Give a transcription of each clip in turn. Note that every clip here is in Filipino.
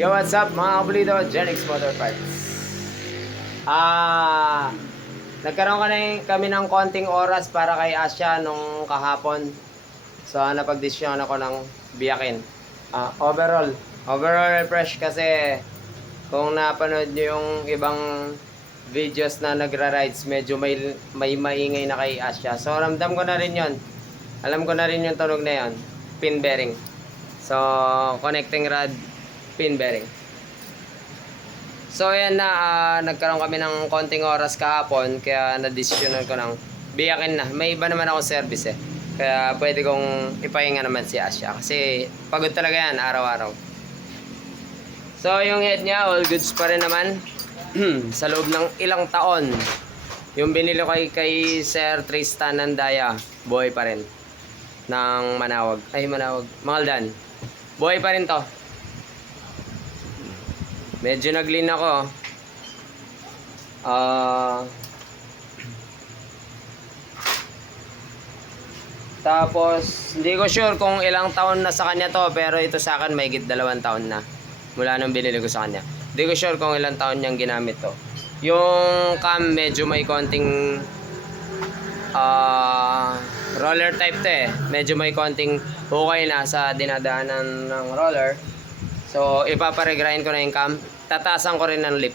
Yo, what's up mga kapulido? Genix Motor Parts. Nagkaroon kami ng konting oras para kay Asya nung kahapon. So, napag-desisyon ako ng biyakin. Overall refresh kasi kung napanood nyo yung ibang videos na nagra-rides, medyo may maingay na kay Asya. So, ramdam ko na rin yon. Alam ko na rin yung tunog na yon. Pin bearing. So, connecting rod, pin bearing. So ayan na, nagkaroon kami ng konting oras kahapon, kaya na-decisionan ko ng biyakin na. May iba naman ako service kaya pwede kong ipahinga naman si Asya kasi pagod talaga yan araw-araw. So yung head niya, all goods pa rin naman. Sa loob ng ilang taon, yung binili ko kay Sir Tristan Nandaya, buhay pa rin. Ng Mangaldan, buhay pa rin to. Medyo nag-lean ako. Tapos, hindi ko sure kung ilang taon na sa kanya to, pero ito sa akin may 2 taon na. Mula nung binili ko sa kanya. Hindi ko sure kung ilang taon niyang ginamit to. Yung cam medyo may konting roller type to Medyo may konting hukay na sa dinadaanan ng roller. So, ipapare-grind ko na yung cam. Tataasan ko rin ng lip.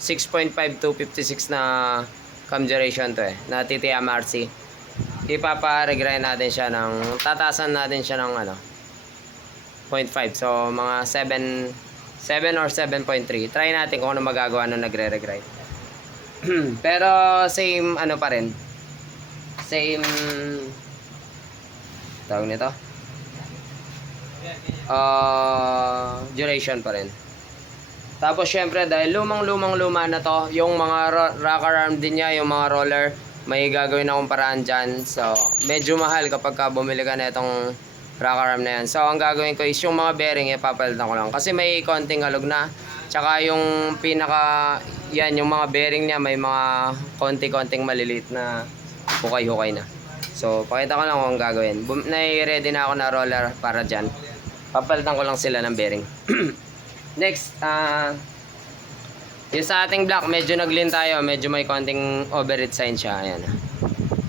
6.5 to 56 na cam duration to na TTM RC. Ipapare-grind natin siya ng, tataasan natin siya ng 0.5. So, mga 7 or 7.3. Try natin kung ano magagawa nung nagre-regrind. Pero, same pa rin. Same, tawag nito? Duration pa rin. Tapos syempre dahil luma na to, yung mga rocker arm din niya, yung mga roller, may gagawin akong paraan dyan. So medyo mahal kapag bumili ka na itong rocker arm na yan. So ang gagawin ko is yung mga bearing ipapalitan ko lang kasi may konting halog na. Tsaka yung yung mga bearing niya may mga konting maliliit na hukay na. So pakita ko lang kung ang gagawin. Nai-ready na ako na roller para dyan. Papalitan ko lang sila ng bearing. Next, yung sa ating block, medyo nag-lean tayo. Medyo may konting overheat sign siya. Ayan.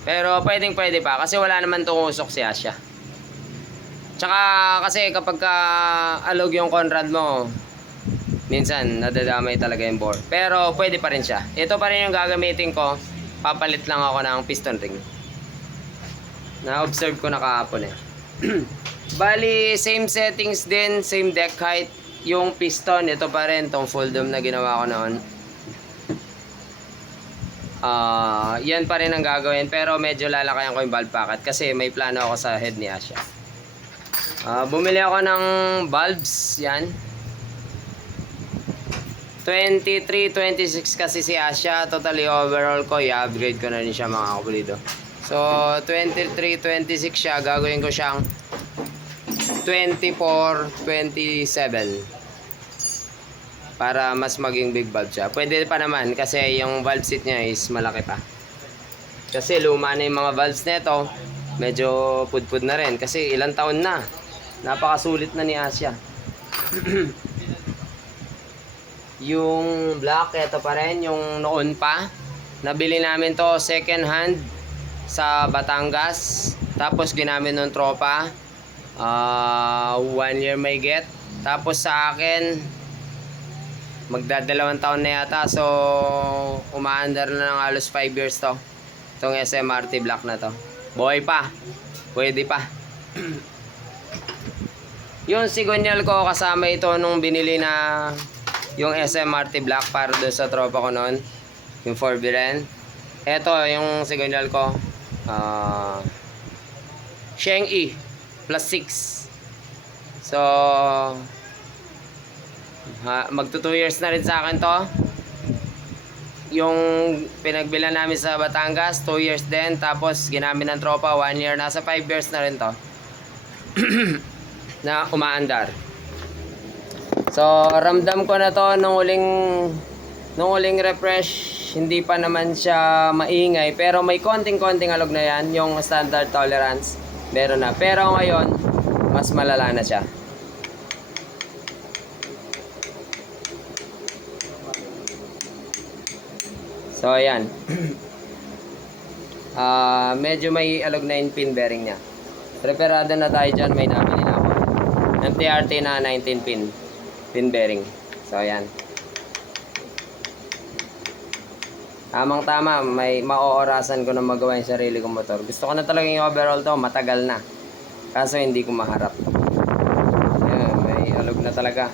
Pero pwede pa kasi wala naman itong usok si Asya. Tsaka kasi kapag alog yung Conrad mo, minsan nadadamay talaga yung bore. Pero pwede pa rin siya. Ito pa rin yung gagamitin ko. Papalit lang ako ng piston ring. Na-observe ko na kahapon Bali, same settings din, same deck height. Yung piston, ito pa rin, tong full dome na ginawa ko noon. Yan pa rin ang gagawin, pero medyo lalakayan ko yung valve packet kasi may plano ako sa head ni Asya. Bumili ako ng valves, yan. 23, 26 kasi si Asya. Totally overall ko, i-upgrade ko na rin siya mga kapulido. So, 23, 26 siya. Gagawin ko siyang 24, 27 para mas maging big valve siya. Pwede pa naman kasi yung valve seat niya is malaki pa. Kasi luma na yung mga valves nito. Medyo pudpud na rin kasi ilang taon na. Napakasulit na ni Asya. Yung black, ito pa rin. Yung noon pa. Nabili namin to second hand sa Batangas. Tapos ginamit ng tropa. 1 year may get. Tapos sa akin magdadalawang taon na yata. So umaandar na ng halos 5 years to. Itong SMRT black na to. Buhay pa. Pwede pa. Yung sigonyal ko kasama ito nung binili na yung SMRT black para doon sa tropa ko noon. Yung 4B rin. Ito yung sigonyal ko. Sheng E plus 6. So magto 2 years na rin sa akin to. Yung pinagbilan namin sa Batangas 2 years din. Tapos ginamit ng tropa 1 year. Nasa 5 years na rin to. Na umaandar. So ramdam ko na to nung huling refresh. Hindi pa naman siya maingay, pero may konting alog na yan. Yung standard tolerance meron na, pero ngayon mas malala na siya. So, ayan. Medyo may alog na yung pin bearing niya. Preparado na tayo dyan. May nabili na ako. MTRT na 19 pin bearing. So, ayan. Tamang tama, may maoorasan ko na magawa yung sarili kong motor. Gusto ko na talaga yung overall to, matagal na. Kaso hindi ko maharap. Ayan, may alog na talaga.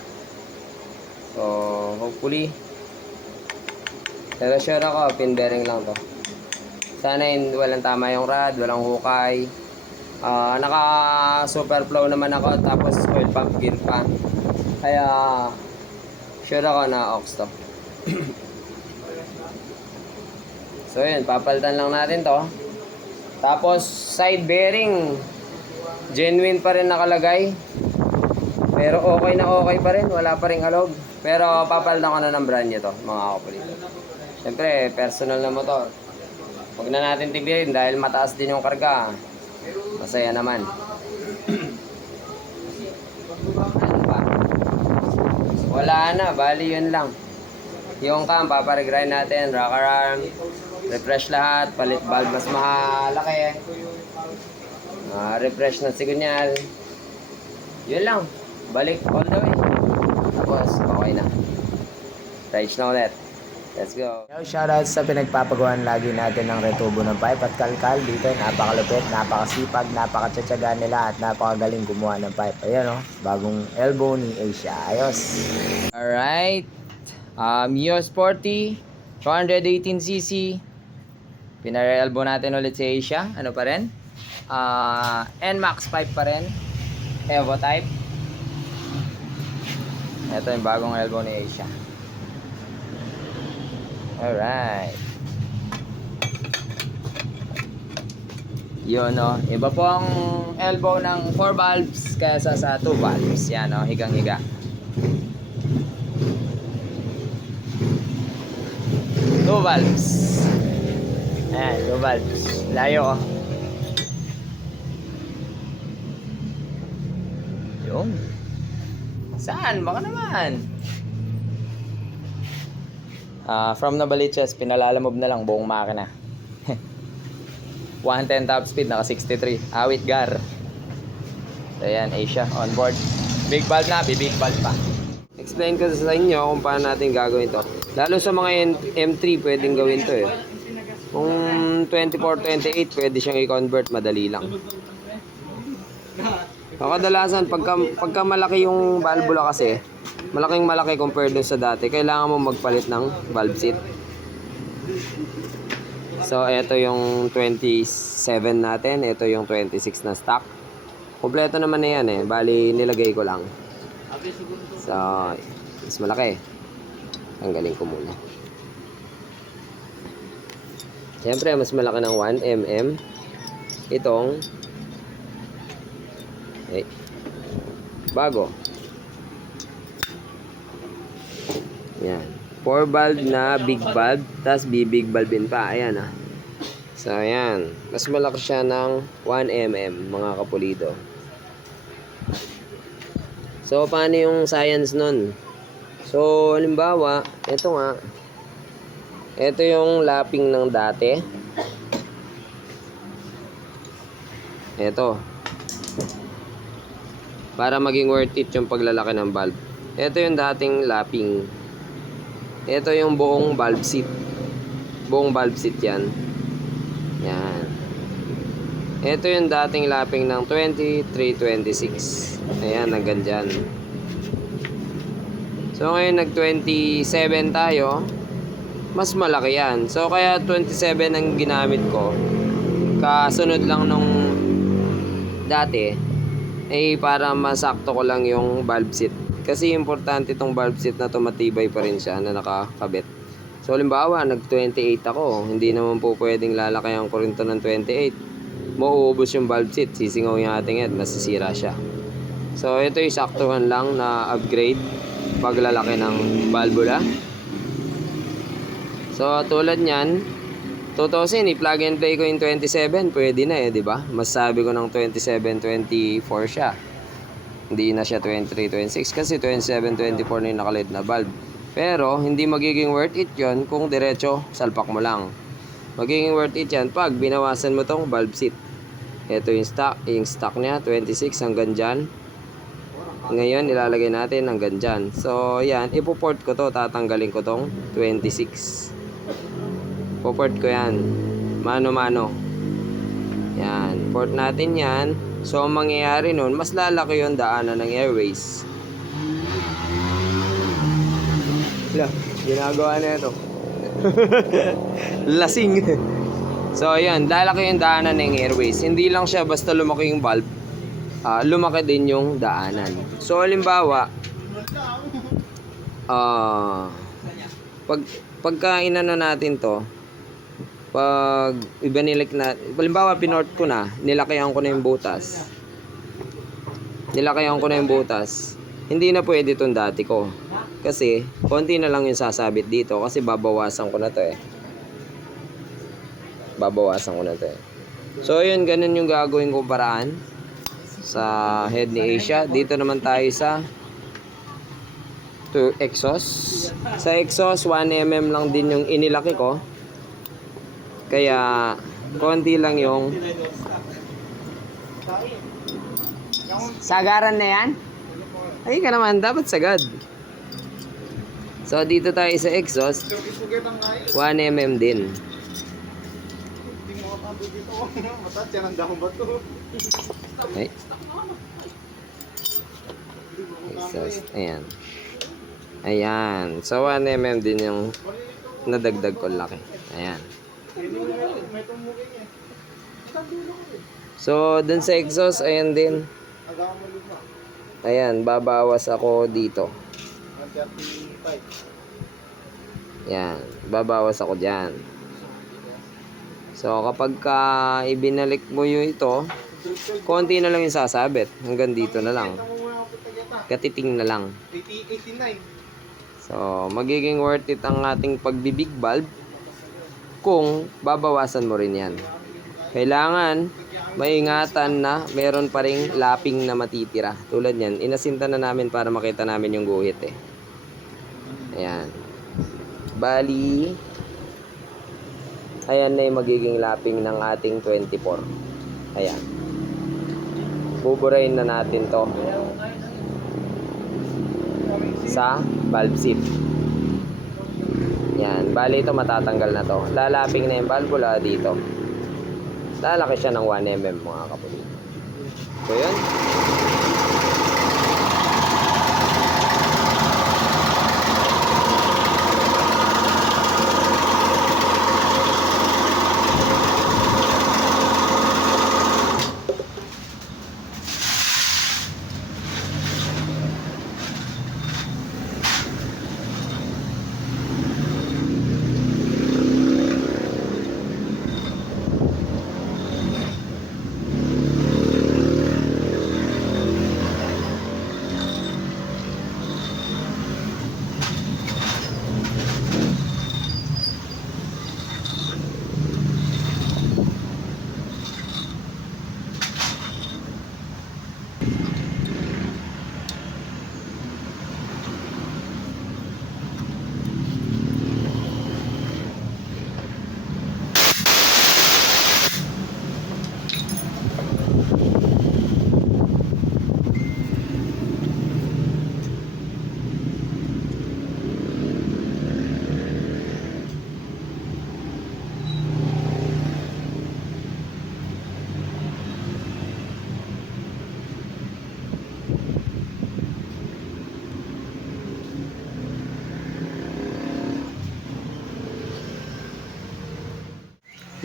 So, hopefully. Pero sure ako, pin bearing lang to. Sana walang tama yung rod, walang hukay. Naka super flow naman ako, tapos oil pump gear pa. Kaya, sure ako na aux to. So yun, papalitan lang natin to. Tapos side bearing, genuine pa rin nakalagay. Pero okay na okay pa rin, wala pa rin alog. Pero papalitan ko na ng brand new to, mga kapulido. Siyempre, personal na motor. Huwag na natin tibirin dahil mataas din yung karga. Masaya naman. Ano ba? Wala na, bali yun lang. Yung cam, paparigrind natin, rocker arm, refresh lahat, palit valve mas malaki, refresh na sigunyal. Yun lang, balik all the way. Tapos, okay na. Right na ulit. Let's go. Shoutout sa pinagpapagawan lagi natin ng retubo ng pipe at kalkal dito. Napakalupit, napakasipag, napakatsatsyaga nila at napakagaling gumawa ng pipe. Ayan bagong elbow ni Asia. Ayos. Alright. Mio Sporty 218cc. Pinare-elbow natin ulit si Asia. Ano pa rin? NMAX pipe pa rin. Evo type. Ito yung bagong elbow ni Asia. Alright. Yun iba po ang elbow ng 4 valves kaysa sa 2 valves. Yan higang-higa. 2 valves. Ayan, 2 valves. Layo Yun. Saan? Baka naman. From Novaliches, pinalalamob na lang buong makina. 110 top speed, naka 63. Awit gar. So ayan, Asia on board. Big valve na, big valve pa. Explain ko sa inyo kung paano natin gagawin to. Lalo sa mga M3 pwedeng gawin to Kung 24-28 pwede siyang i-convert, madali lang. Kadalasan pagka malaki yung valvula kasi, malaki compared dun sa dati, kailangan mo magpalit ng valve seat. So ito yung 27 natin, ito yung 26 na stock. Kompleto naman na yan bali nilagay ko lang. So mas malaki, tanggalin ko muna. Siyempre mas malaki ng 1mm itong bago. Yan. 4 valve na big valve, tas big valve din pa. Ayan So ayan, mas malaki siya ng 1mm mga kapulido. So paano yung science nun? So halimbawa, ito yung lapping ng dati. Ito. Para maging worth it yung paglalaki ng valve. Ito yung dating lapping. Ito yung buong valve seat. Buong valve seat yan. Yan. Ito yung dating lapping ng 23-26. Ayan, hanggang dyan. So ngayon nag-27 tayo. Mas malaki yan. So kaya 27 ang ginamit ko. Kasunod lang nung dati. Para masakto ko lang yung valve seat. Kasi importante itong valve seat na to, matibay pa rin siya na nakakabit. So halimbawa nag-28 ako, hindi naman po pwedeng lalakayan ko rin to ng 28. Mauubos yung valve seat, sisingaw yung ating head, masisira siya. So ito yung saktuhan lang na upgrade paglalaki ng valvula. So tulad nyan, 2000 i-plug and play ko yung 27, pwede na di ba? Masabi ko ng 27-24 siya. Hindi na siya 23-26 kasi 27-24 na yung nakalid na valve. Pero hindi magiging worth it yon kung diretso salpak mo lang. Magiging worth it yan pag binawasan mo tong valve seat. Ito yung stock niya, 26 hanggang dyan. Ngayon, ilalagay natin hanggang dyan. So, yan, ipoport ko to, tatanggalin ko tong 26. Poport ko yan, mano-mano. Yan, port natin yan. So, ang mangyayari nun, mas lalaki yung daanan ng airways. Wala, ginagawa na ito. Lasing. So, ayan, lalaki yung daanan ng airways. Hindi lang siya basta lumaki yung valve. Lumaki din yung daanan. So, halimbawa, pagka inano natin to, pag ibanilik na, halimbawa, pinort ko na, nilakayan ko na yung butas. Hindi na pwede itong dati ko. Kasi, konti na lang yung sasabit dito. Kasi babawasan ko na to eh. So, yun, ganun yung gagawin kong paraan sa head ni Asia. Dito naman tayo sa exhaust. Sa exhaust, 1mm lang din yung inilaki ko. Kaya, konti lang yung sagaran na yan. Ay ka naman, dapat sagad. So, dito tayo sa exhaust, 1mm din. Okay. Exhaust, ayan. So, 1mm din yung nadagdag ko laki. Ayan. So, dun sa exhaust, ayan din. Ayan, babawas ako dito. Yan, babawas ako dyan. So, kapag ibinalik mo yung ito, konti na lang yung sasabit. Hanggang dito na lang. Katiting na lang. So, magiging worth it ang ating pagbibig valve kung babawasan mo rin yan. Kailangan maingatan na meron pa ring lapping na matitira. Tulad yan, inasinta na namin para makita namin yung guhit eh. Ayan. Bali, ayan na yung magiging lapping ng ating 24. Ayan. Buburahin na natin to sa valve seat. Yan. Bali ito matatanggal na to. Lalaping na yung valvula dito. Lalaki siya ng 1mm mga kapatid. So yun.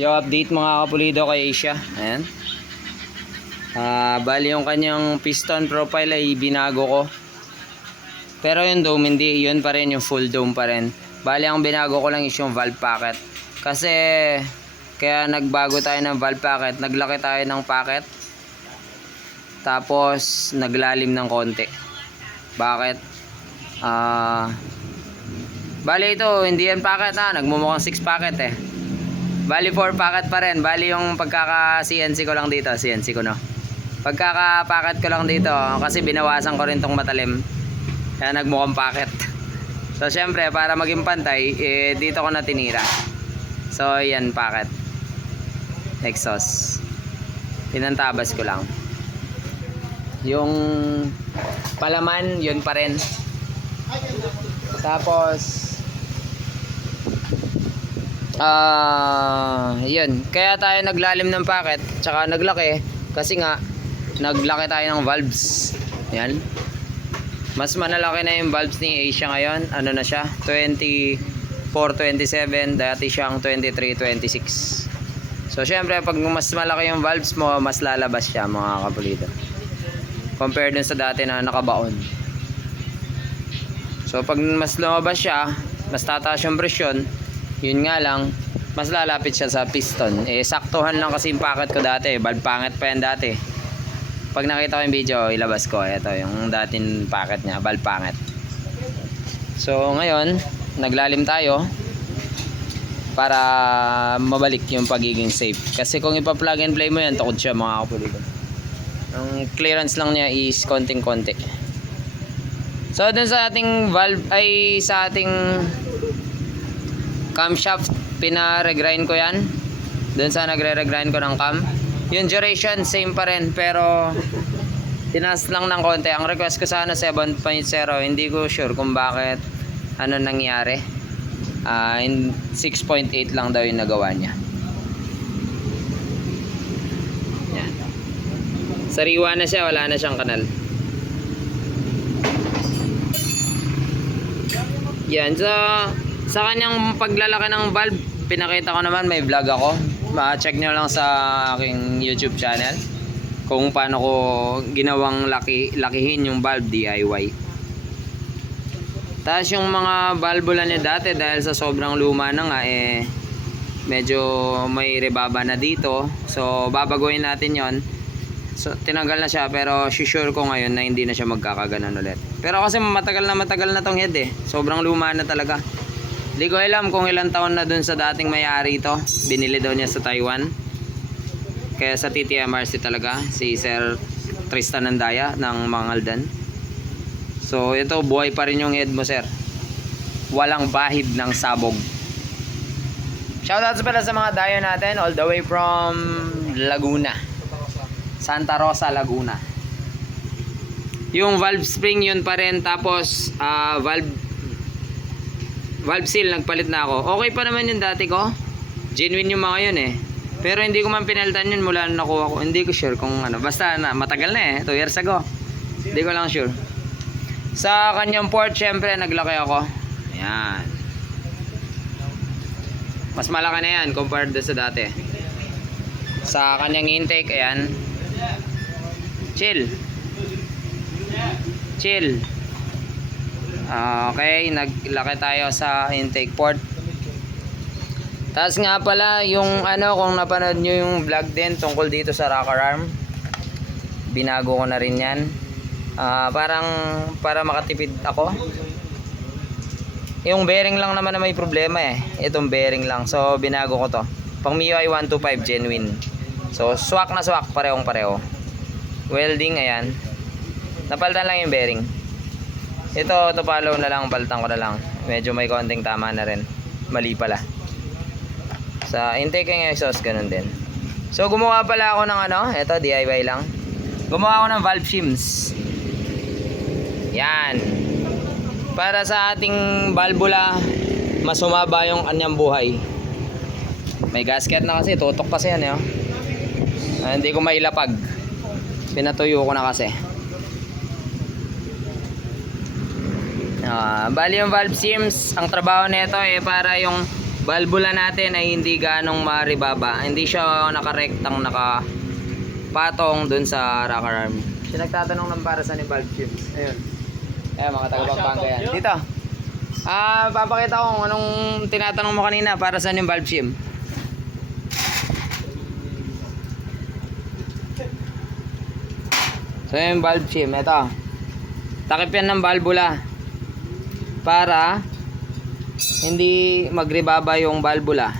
Yung update mga kapulido kay Asia. Ayan. Bali yung kanyang piston profile ay binago ko. Pero yung dome hindi, yun pa rin yung full dome pa rin. Bali ang binago ko lang is yung valve packet. Kasi kaya nagbago tayo ng valve packet, naglaki tayo ng packet. Tapos naglalim ng konti. Bakit? Bali ito, hindi yan packet nagmumukhang 6 packet eh. Bali 4 packet pa rin. Bali yung pagkaka-CNC ko lang dito. CNC ko no. Pagkaka-packet ko lang dito. Kasi binawasan ko rin tong matalim. Kaya nagmukhang packet. So syempre para maging pantay, dito ko na tinira. So yan packet. Exhaust. Pinantabas ko lang. Yung palaman, yun pa rin. Tapos yun. Kaya tayo naglalim ng packet, tsaka naglaki kasi nga naglaki tayo ng valves. Yan. Mas manalaki na yung valves ni Asia ngayon. Ano na siya? 24-27. Dati siyang 23-26. So syempre pag mas malaki yung valves mo, mas lalabas siya mga kapulido. Compared dun sa dati na nakabaon. So pag mas lumabas siya, mas tataas yung presyon. Yun nga lang, mas lalapit siya sa piston. Saktuhan lang kasi yung packet ko dati. Valve pangit pa yan dati. Pag nakita ko yung video, ilabas ko. Ito yung dating packet niya, valve pangit. So ngayon, naglalim tayo para mabalik yung pagiging safe. Kasi kung ipa-plug and play mo yan, takot siya mga kapulido. Ang clearance lang niya is konting-konti. So dun sa ating valve ay sa ating camshaft, pina-regrind ko yan. Dun sa nagre-regrind ko ng cam. Yung duration same pa rin pero tinaas lang ng konti. Ang request ko sana 7.0. Hindi ko sure kung bakit ano nangyari. 6.8 lang daw yung nagawa niya. Yan. Sariwa na siya, wala na siyang kanal. Yan, sa kanyang paglalaki ng valve, pinakita ko naman, may vlog ako. Ma-check nyo lang sa aking YouTube channel kung paano ko ginawang lakihin yung valve DIY. Tapos yung mga valvula niya dati dahil sa sobrang luma na nga medyo may rebaba na dito. So babaguhin natin yon. So tinanggal na siya pero sure ko ngayon na hindi na siya magkakaganon ulit. Pero kasi matagal na tong head Sobrang luma na talaga. Hindi ko alam kung ilang taon na dun sa dating may-ari ito. Binili daw niya sa Taiwan. Kaya sa TTMRC talaga, si Sir Tristan Andaya ng Mangaldan. So ito, buhay pa rin yung head mo, sir. Walang bahid ng sabog. Shoutouts pala sa mga dayo natin all the way from Laguna. Santa Rosa, Laguna. Yung valve spring yun pa rin. Tapos valve seal nagpalit na ako. Okay pa naman yung dati ko. Genuine yung mga yun Pero hindi ko man pinalitan yun mula na nakuha ko. Hindi ko sure kung ano. Basta na matagal na 2 years ago. Hindi ko lang sure. Sa kanyang port syempre naglaki ako. Ayan. Mas malaki na yan compared sa dati. Sa kanyang intake, ayan. Chill. Okay, naglaki tayo sa intake port. Tapos nga pala yung kung napanood nyo yung vlog din tungkol dito sa rocker arm, binago ko na rin yan. Parang para makatipid ako. Yung bearing lang naman na may problema Itong bearing lang. So binago ko to. Pang MIUI 125 genuine. So swak na swak, parehong pareho. Welding, ayan. Napalitan lang yung bearing. Ito follow na lang, palitan ko na lang. Medyo may konting tama na rin. Mali pala. Sa intake yung exhaust, ganun din. So gumawa pala ako ng ito DIY lang. Gumawa ako ng valve shims. Yan. Para sa ating valvula, mas humaba yung kanyang buhay. May gasket na kasi, tutok kasi yan hindi ko mailapag. Pinatuyo ko na kasi. Bali yung valve shims, ang trabaho nito para yung valvula natin ay hindi ganong maribaba. Hindi siya nakarektang nakapatong dun sa rocker arm. Siya nagtatanong ng para sa ni valve shims. Ayun. Ayan mga taga-Pampanga yan. Dito. Papakita ko kung anong tinatanong mo kanina para sa yung valve shim. So yung valve shim, ito. Takip yan ng valvula para hindi magribaba yung valvula.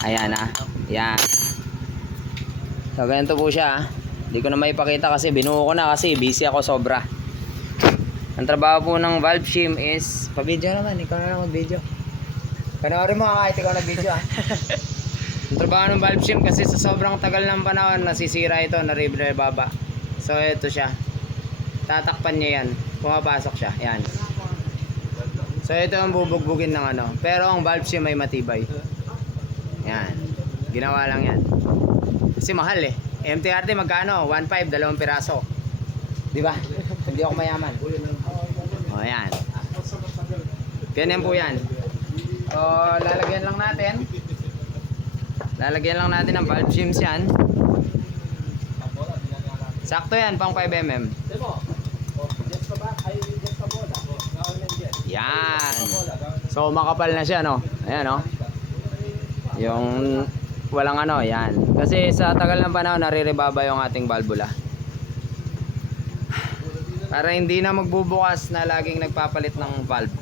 Ayan Yan. So ganito po siya Hindi ko na maipakita kasi binuo ko na kasi busy ako sobra. Ang trabaho po ng valve shim is, pa-video naman, ikaw na lang mag-video. Panoorin mo kahit ikaw nag-video ah. Ang trabaho ng valve shim kasi sa sobrang tagal ng panahon, nasisira ito, baba. So ito siya. Tatakpan niya yan. Pumapasok siya. Yan. So ito ang bubugbugin ng ano. Pero ang valve shim ay matibay. Yan. Ginawa lang yan. Kasi mahal eh. MTRT magkano? 1.5, 2 piraso. Di ba? Hindi ako mayaman. O yan. Ganyan po yan. So lalagyan lang natin. Lalagyan lang natin ng valve shims yan. Sakto yan, pang 5mm. Yan. So makapal na siya, no? Ayan, no? Yung walang ano, yan. Kasi sa tagal ng panahon, nariribaba yung ating valvula. Para hindi na magbubukas na laging nagpapalit ng valve.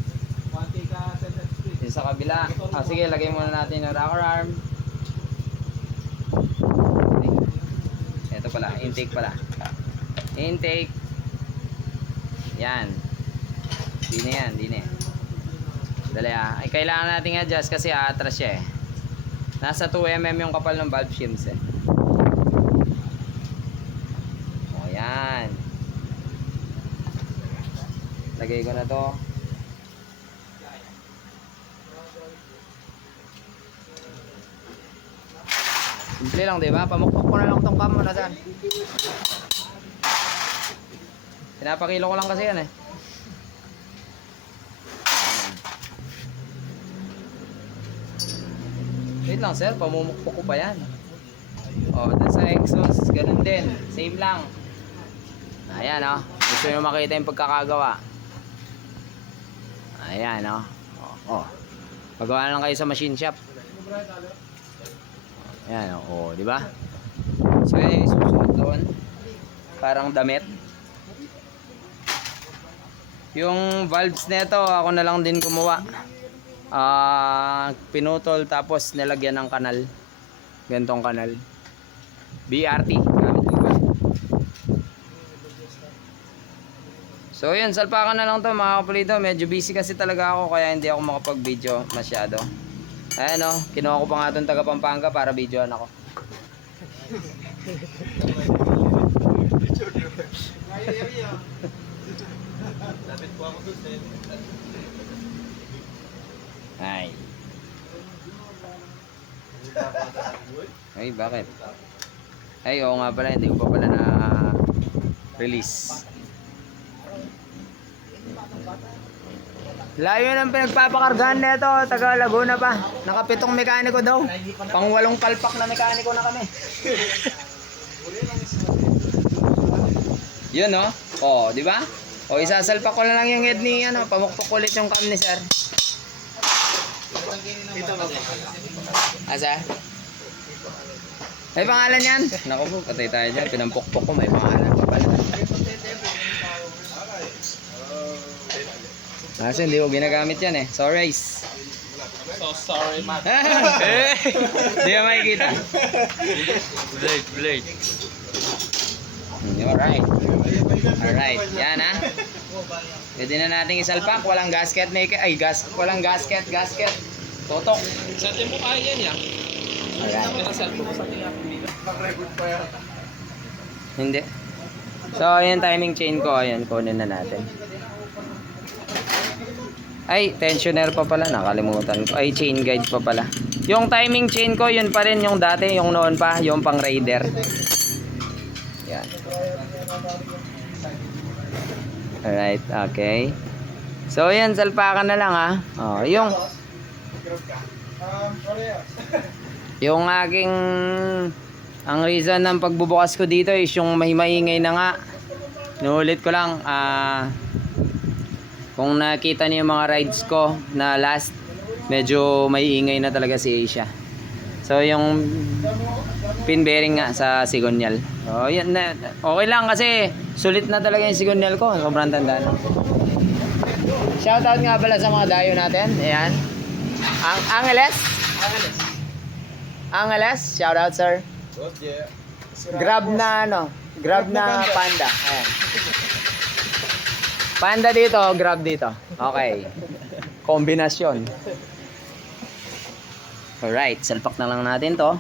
Yung sa kabila. Sige, lagay muna natin yung rocker arm. Ito pala, intake pala. Intake. Yan. Di na yan, di na. Dali ah. Ay, kailangan natin adjust kasi atras siya eh. Nasa 2mm yung kapal ng valve shims eh. O yan. Lagay ko na to. Simple lang, diba? Pamukpok ko na lang tong cam mo na saan. Pinapakilo ko lang kasi yan eh. Wait lang sir, pamumukpok ko pa yan. O, dun sa exhaust, ganun din. Same lang. Ayan o. Gusto nyo makita yung pagkakagawa. Ayan o. O. Pagawa lang kayo sa machine shop. Ayan o. O, diba? So, yan yung susunod doon. Parang damit. Yung valves nito, ako na lang din gumawa. Pinutol tapos nilagyan ng kanal. Gantong kanal. BRT. So yun, salpakan na lang to mga kapulido. Medyo busy kasi talaga ako kaya hindi ako makapag-video masyado. Ayan o, kinuha ko pa nga itong taga Pampanga para videoan ako. Ay. Ay, bakit? Ay, oo nga pala, hindi ko pa pala na release. Layo ng pinagpapakargahan nito, taga Laguna pa. Nakapitong mekaniko daw. Pang 8 palpak na mekaniko na kami. Yun no? Oh, di ba? O isasalpak ko na lang yung head ni ano, pamukpok ulit yung cam ni sir. Asa? May pangalan yan? Naku po, patay tayo dyan. Pinampukpok ko, may pangalan pa pala. Kasi hindi ko ginagamit yan eh. Sorry. So sorry, man. Hindi ka makikita. Blade. Alright. Alright. Yan ha. Pwede na natin isalpak. Walang gasket na walang gasket. Totok. Sa mo kaya yan. Alright. Pinasalpo ko sa tingin. Hindi. So, ayan timing chain ko. Ayan, kunin na natin. Ay, tensioner pa pala. Nakalimutan ko. Ay, chain guide pa pala. Yung timing chain ko, yun pa rin yung dati. Yung noon pa. Yung pang Raider. Yan. Alright, okay. So, ayan. Salpakan na lang ha. Oh, yung aking ang reason ng pagbubukas ko dito is yung maingay na nga. Nuulit ko lang. Kung nakita niyo yung mga rides ko na last, medyo may ingay na talaga si Asia. So yung pin bearing nga sa sigonyal. So yan na, okay lang kasi sulit na talaga yung sigonyal ko. Sobrang tanda na. Shoutout nga pala sa mga dayo natin. Ayan. Angeles, shoutout sir. Grab na ano, grab na panda. Ayan. Panda dito, grab dito. Okay. Kombinasyon. Alright, salpak na lang natin to.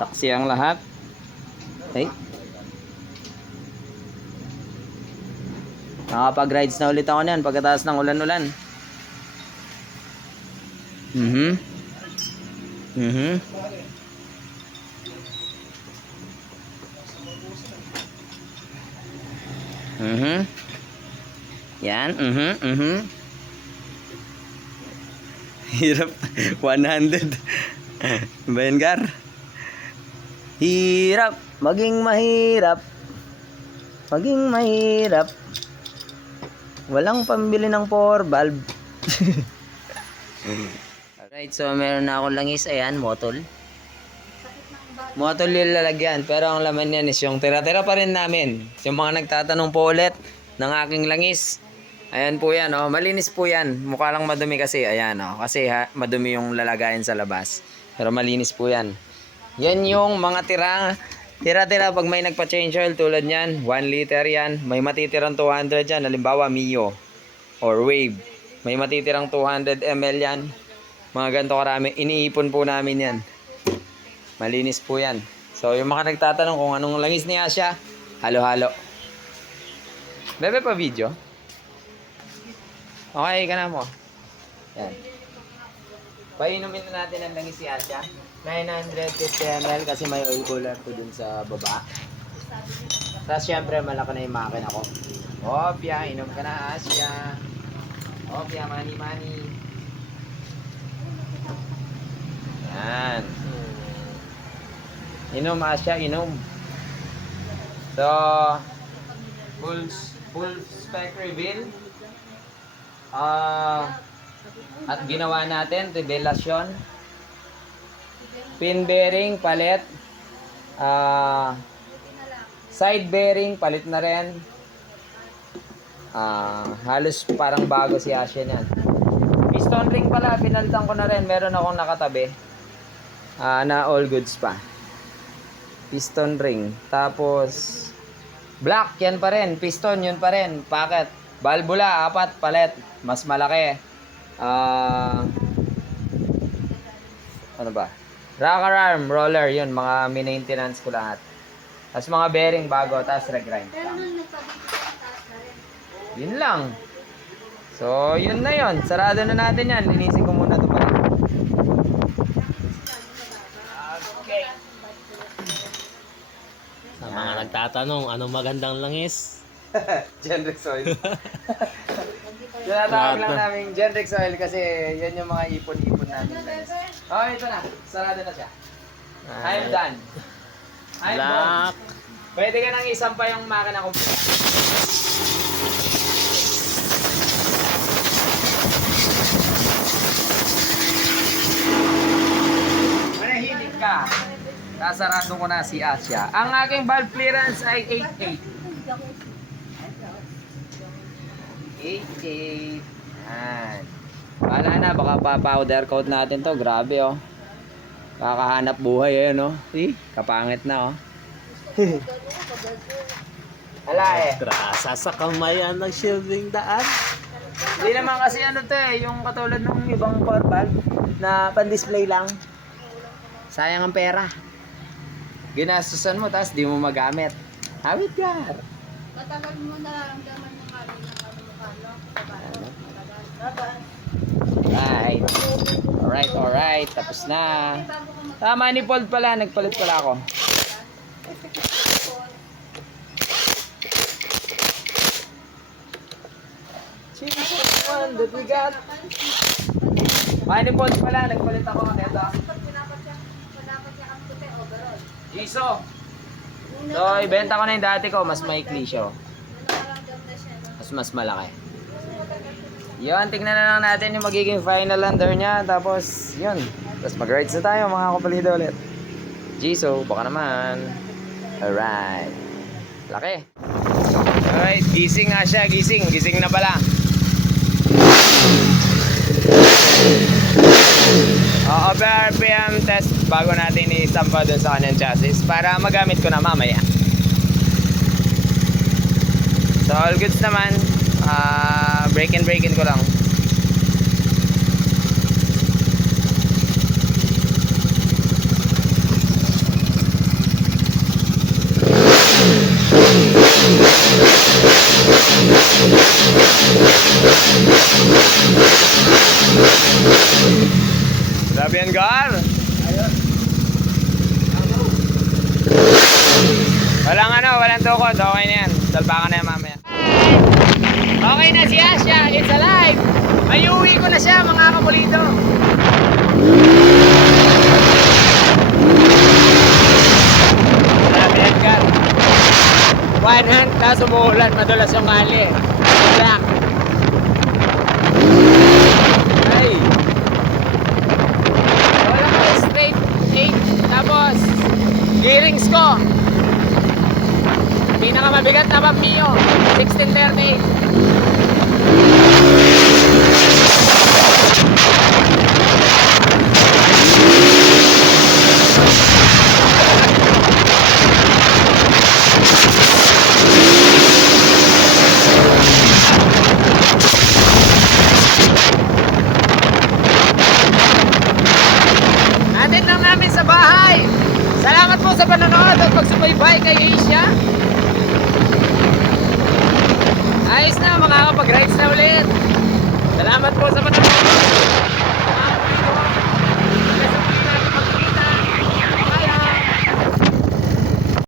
Saksi ang lahat. Okay. Nakapag-rides na ulit ako niyan pagkatapos ng ulan-ulan. Yan, Hirap. 100. Bengar. Hirap. Maging mahirap. Maging mahirap. Walang pambili ng 4 valve. Alright, so meron na akong langis. Ayan, motol. Motol yung lalagyan. Pero ang laman yan is yung tira-tira pa rin namin. Yung mga nagtatanong po ulit ng aking langis. Ayan po yan, oh. Malinis po yan. Mukha lang madumi kasi. Ayan, oh. Kasi madumi yung lalagayan sa labas. Pero malinis po yan. Yan yung mga tira-tira pag may nagpa-change oil tulad yan. 1 liter yan. May matitirang 200 yan. Halimbawa, Mio or Wave. May matitirang 200 ml yan. Mga ganito karami. Iniipon po namin yan. Malinis po yan. So, yung mga nagtatanong kung anong langis ni Asya, halo-halo. Bebe pa video? Okay ka na mo. Yan. Painumin na natin ang langis si Asya. 950 ml kasi may oil cooler ko dun sa baba. Tapos syempre malaki na yung makina ko. Opya, inom ka na Asya. Opya, mani. Yan. Inom Asya, inom. So, full spec reveal. At ginawa natin revelasyon, pin bearing palit, side bearing palit na rin, halos parang bago si Asya niyan. Piston ring pala pinalitan ko na rin, meron akong nakatabi na all goods pa. Piston ring, tapos black yan pa rin, piston yun pa rin, packet. Valvula, 4 palit. Mas malaki. Ano ba? Rocker arm, roller, yun. Mga maintenance ko lahat. Tapos mga bearing bago, tapos regrind. Yun lang. So, yun na yun. Sarado na natin yan. Linisin ko muna ito pala. Okay. Sa mga nagtatanong, anong magandang langis? Genrex oil. Tinatawag lang namin Genrex oil kasi yan yung mga ipon-ipon namin. Oh, ito na. Sarado na siya. I'm done. I'm done. Pwede ka nang isampa yung makina ko. Manahimik ka. Sasarado ko na si Asya. Ang aking valve clearance ay 8.8. 8.8. Yan. Wala na, baka pa-powder coat natin to. Grabe oh. Kakahanap buhay ayan oh. See? Kapangit na oh. Hala eh. Grasa sa kamayan ng shielding daan. Hindi naman kasi ano to eh, yung katulad ng ibang power valve na pan-display lang. Sayang ang pera. Ginastusan mo tapos di mo magamit. Awit ka. Matagal mo nararamdaman yung kami ng ano, Right. Alright. Tapos na. Manifold pala. Nagpalit pala ako. One that we got. Manifold pala. Nagpalit ako. Ito. Iso. So, ibenta ko na yung dati ko. Mas maikli siya. Mas malaki. Yun, tignan na lang natin yung magiging final under niya. Tapos, yun. Tapos mag-rides na tayo mga kapalido ulit. Jisoo, baka naman. Alright. Laki. Alright, gising nga siya. Gising na pala. Over RPM test bago natin isampa dun sa kanyang chassis para magamit ko na mamaya. all goods naman. Break in ko lang. Grabe yan, Gar. Walang tukod. Okay na yan. Salpakan na yan mamaya. Okay na si Asya. It's alive. Ayuwi ko na siya, mga kapulito. Grabe yan, Gar. One hand, tapos umuulan. Madulas yung kali. Black. Ay. Wala ko straight 8. Tapos, gearings ko. Pinakamabigat na Pamio, 1638. Natin lang namin sa bahay. Salamat po sa panonood at pagsubaybay kay Asia. Ayos na, makakapag-rides na ulit. Salamat po sa panonood.